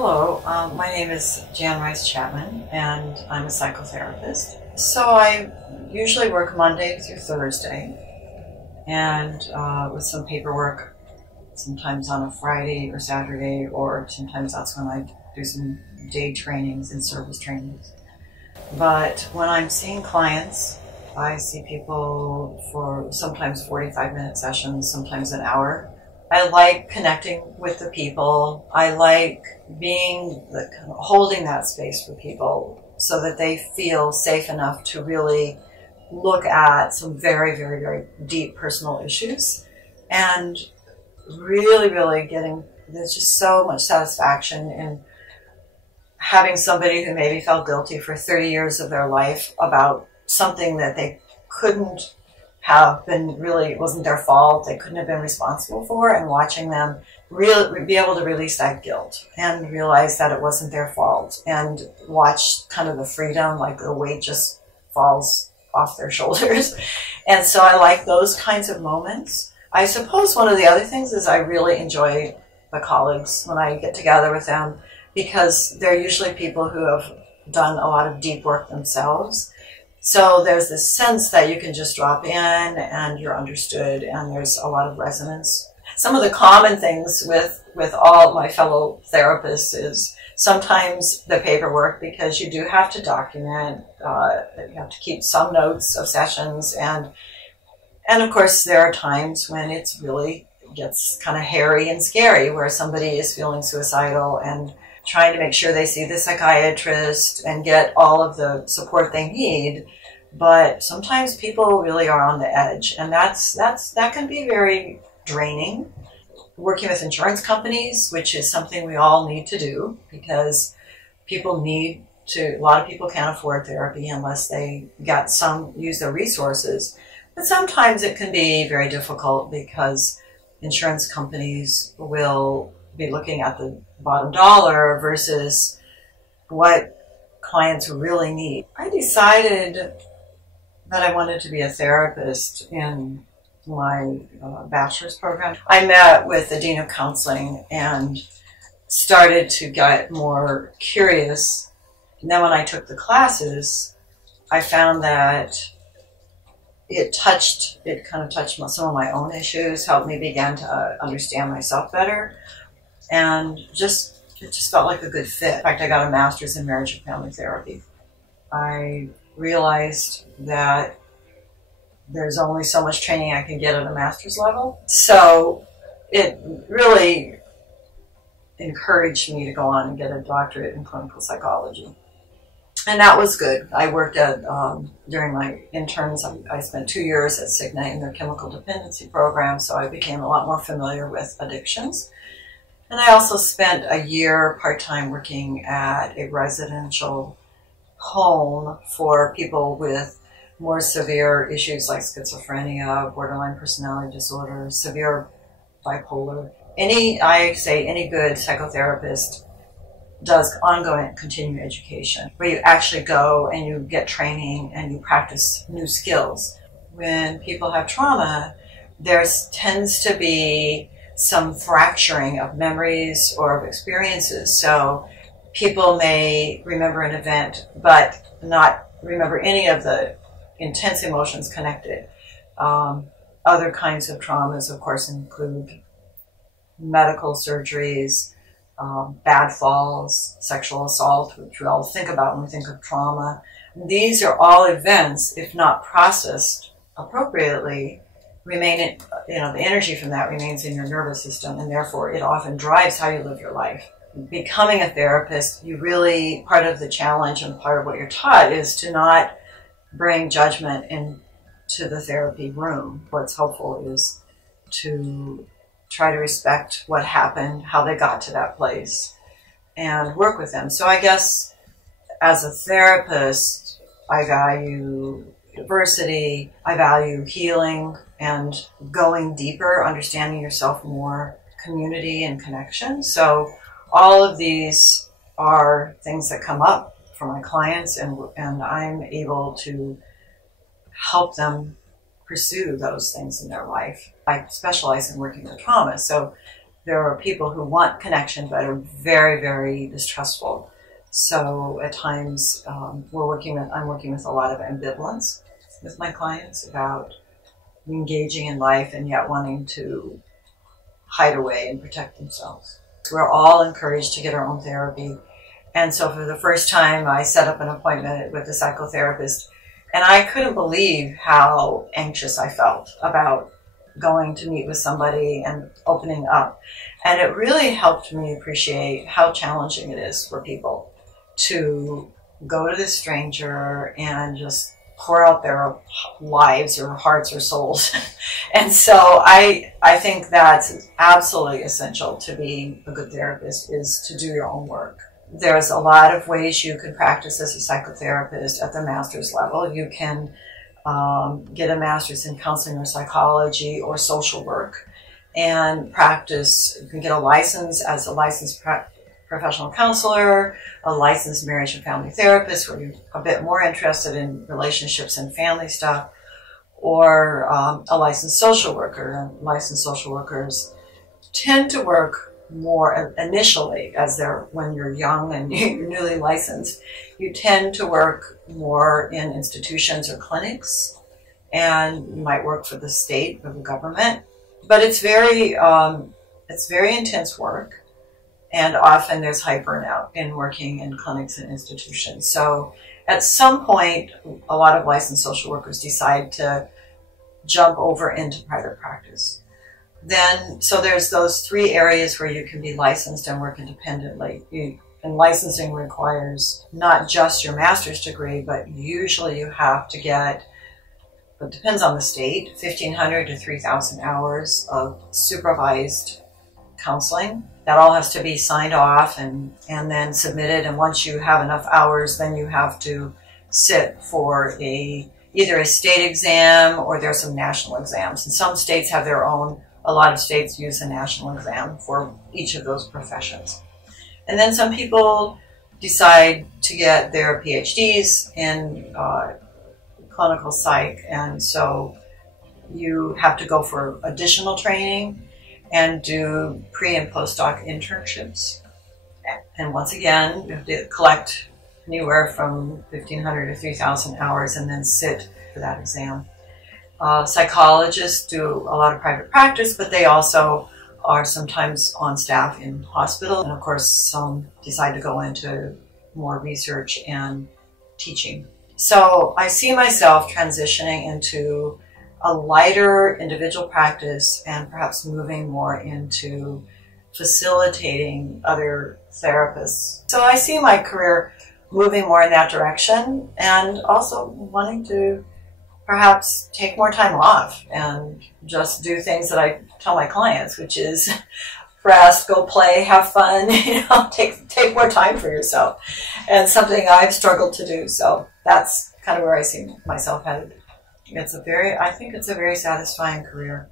Hello, my name is Chapman, and I'm a psychotherapist. So I usually work Monday through Thursday, and with some paperwork, sometimes on a Friday or Saturday, or sometimes that's when I do some day trainings and service trainings. But when I'm seeing clients, I see people for sometimes 45-minute sessions, sometimes an hour. I like connecting with the people. I like holding that space for people so that they feel safe enough to really look at some very, very, very deep personal issues, and really, really there's just so much satisfaction in having somebody who maybe felt guilty for 30 years of their life about something that they couldn't have been, really, it wasn't their fault, they couldn't have been responsible for, and watching them really be able to release that guilt and realize that it wasn't their fault, and watch kind of the freedom, like the weight just falls off their shoulders. And so I like those kinds of moments. I suppose one of the other things is I really enjoy the colleagues when I get together with them, because they're usually people who have done a lot of deep work themselves. So there's this sense that you can just drop in and you're understood, and there's a lot of resonance. Some of the common things with all my fellow therapists is sometimes the paperwork, because you do have to document, you have to keep some notes of sessions, and of course there are times when it gets kind of hairy and scary, where somebody is feeling suicidal and trying to make sure they see the psychiatrist and get all of the support they need. But sometimes people really are on the edge, and that can be very draining. Working with insurance companies, which is something we all need to do, because a lot of people can't afford therapy unless they use their resources. But sometimes it can be very difficult, because insurance companies will be looking at the bottom dollar versus what clients really need. I decided that I wanted to be a therapist in my bachelor's program. I met with the dean of counseling and started to get more curious. And then when I took the classes, I found that it kind of touched some of my own issues, helped me begin to understand myself better, and it just felt like a good fit. In fact, I got a master's in marriage and family therapy. I realized that there's only so much training I can get at a master's level. So it really encouraged me to go on and get a doctorate in clinical psychology. And that was good. I worked during my interns, I spent 2 years at Cigna in their chemical dependency program, so I became a lot more familiar with addictions. And I also spent a year part-time working at a residential home for people with more severe issues like schizophrenia, borderline personality disorder, severe bipolar. Any good psychotherapist does ongoing continuing education, where you actually go and you get training and you practice new skills. When people have trauma, there tends to be some fracturing of memories or of experiences. So people may remember an event, but not remember any of the intense emotions connected. Other kinds of traumas, of course, include medical surgeries, bad falls, sexual assault, which we all think about when we think of trauma. These are all events, if not processed appropriately, the energy from that remains in your nervous system, and therefore it often drives how you live your life. Becoming a therapist, part of the challenge and part of what you're taught is to not bring judgment into the therapy room. What's helpful is to try to respect what happened, how they got to that place, and work with them. So I guess as a therapist, I value diversity, I value healing and going deeper, understanding yourself more, community and connection. So all of these are things that come up for my clients, and I'm able to help them pursue those things in their life. I specialize in working with trauma, so there are people who want connection but are very, very distrustful. So at times I'm working with a lot of ambivalence with my clients about engaging in life and yet wanting to hide away and protect themselves. We're all encouraged to get our own therapy. And so for the first time, I set up an appointment with a psychotherapist, and I couldn't believe how anxious I felt about going to meet with somebody and opening up. And it really helped me appreciate how challenging it is for people to go to this stranger and just pour out their lives or hearts or souls. And so I think that's absolutely essential to being a good therapist, is to do your own work. There's a lot of ways you can practice as a psychotherapist at the master's level. You can get a master's in counseling or psychology or social work and practice. You can get a license as a licensed professional counselor, a licensed marriage and family therapist where you're a bit more interested in relationships and family stuff, or a licensed social worker. And licensed social workers tend to work more initially when you're young and you're newly licensed. You tend to work more in institutions or clinics, and you might work for the state or the government. But it's very intense work. And often there's high burnout in working in clinics and institutions. So at some point, a lot of licensed social workers decide to jump over into private practice. So there's those three areas where you can be licensed and work independently. And licensing requires not just your master's degree, but usually you have to get, it depends on the state, 1,500 to 3,000 hours of supervised counseling. That all has to be signed off and then submitted. And once you have enough hours, then you have to sit for either a state exam, or there are some national exams. And some states have their own. A lot of states use a national exam for each of those professions. And then some people decide to get their PhDs in clinical psych. And so you have to go for additional training and do pre- and postdoc internships. And once again, you have to collect anywhere from 1,500 to 3,000 hours and then sit for that exam. Psychologists do a lot of private practice, but they also are sometimes on staff in hospital. And of course, some decide to go into more research and teaching. So I see myself transitioning into a lighter individual practice and perhaps moving more into facilitating other therapists. So I see my career moving more in that direction, and also wanting to perhaps take more time off and just do things that I tell my clients, which is rest, go play, have fun, take more time for yourself. And something I've struggled to do. So that's kind of where I see myself headed. I think it's a very satisfying career.